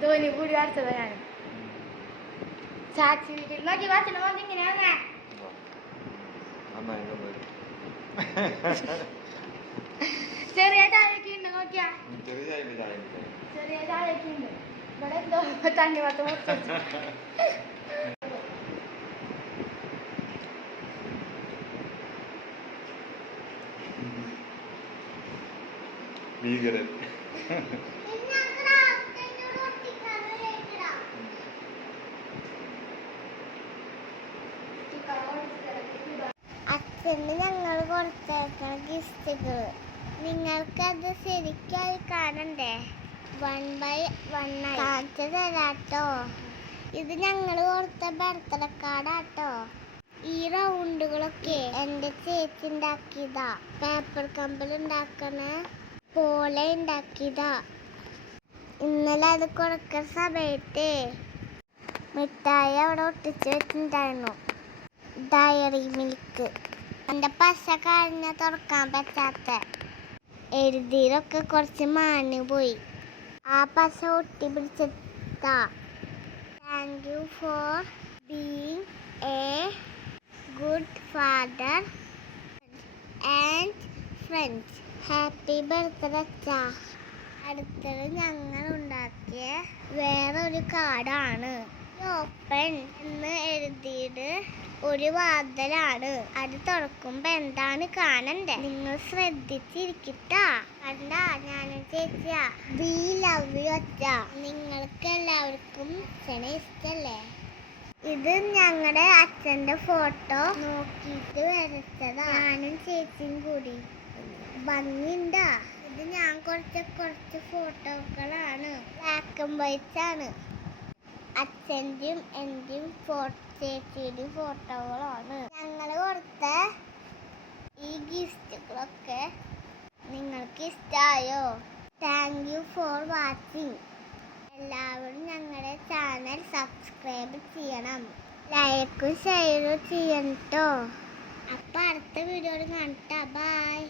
ധോനി കൂടി കാണിച്ചത് ഞാൻ ചാച്ചി വീട്ടിൽ നോക്കി വാച്ചന മോൻ ഇങ്ങനെയാണ് ചെറിയ ചായയൊക്കെ ഉണ്ട് നോക്കിയാ ചെറിയ ചായയൊക്കെ ഉണ്ട് ഇവിടെ എന്തോ തണ്ണിമത്ത മുറിച്ചു ഭീകരൻ അച്ഛന് ഞങ്ങൾ കൊടുത്തേക്കണ ഗിഫ്റ്റുകൾ നിങ്ങൾക്കത് ശരിക്കും കാണണ്ടേ 1 by 1 കാണിച്ചു തരാട്ടോ. ഇത് ഞങ്ങൾ കൊടുത്ത ബർത്ത്ഡേ കാർഡാട്ടോ. ഈ റൗണ്ടുകളൊക്കെ എൻ്റെ ചേച്ചി ഉണ്ടാക്കിയതാ. പേപ്പർ കമ്പിൾ ഉണ്ടാക്കണ പോലെ ഉണ്ടാക്കിയതാ. ഇന്നലെ അത് കൊടുക്കുന്ന സമയത്ത് മിഠായി അവിടെ ഒട്ടിച്ച് വെച്ചിട്ടുണ്ടായിരുന്നു. Dairy Milk. എൻ്റെ പശ കഴിഞ്ഞ തുറക്കാൻ പറ്റാത്ത എഴുതിയിലൊക്കെ കുറച്ച് മാഞ്ഞു പോയി. ആ പശ ഒട്ടി പിടിച്ചിട്ടാ. Thank you for being a good father and friends. Happy birthday അച്ഛാ. അടുത്തത് ഞങ്ങൾ ഉണ്ടാക്കിയ വേറൊരു കാർഡാണ്. ഓപ്പൺ എന്ന് എഴുതിയത് ഒരു വാതിലാണ്. അത് തുറക്കുമ്പോ എന്താണ് കാണണ്ടേ? നിങ്ങൾ ശ്രദ്ധിച്ചിരിക്കട്ടാ. കണ്ടാ ഞാനും ചേച്ചിയാ. വി ലവ് യു അച്ഛാ. നിങ്ങൾക്ക് എല്ലാവർക്കും അച്ഛനെ ഇഷ്ടല്ലേ? ഇത് ഞങ്ങളുടെ അച്ഛൻ്റെ ഫോട്ടോ നോക്കിയിട്ട് വരച്ചതാ. ഞാനും ചേച്ചിയും കൂടി. ഭംഗിണ്ടാ? ഇത് ഞാൻ കുറച്ച് ഫോട്ടോകളാണ്. ബ്ലാക്ക് ആൻഡ് വൈറ്റ് ആണ്. അച്ഛൻ്റെയും എൻ്റെയും ചേച്ചിയുടെയും ഫോട്ടോകളാണ്. ഞങ്ങൾ കൊടുത്ത ഈ ഗിഫ്റ്റുകളൊക്കെ നിങ്ങൾക്ക് ഇഷ്ടമായോ? Thank you for watching. എല്ലാവരും ഞങ്ങളുടെ ചാനൽ സബ്സ്ക്രൈബ് ചെയ്യണം. ലൈക്കും ഷെയറും ചെയ്യണം കേട്ടോ. അപ്പം അടുത്ത വീഡിയോയിൽ കാണട്ടാ. ബൈ.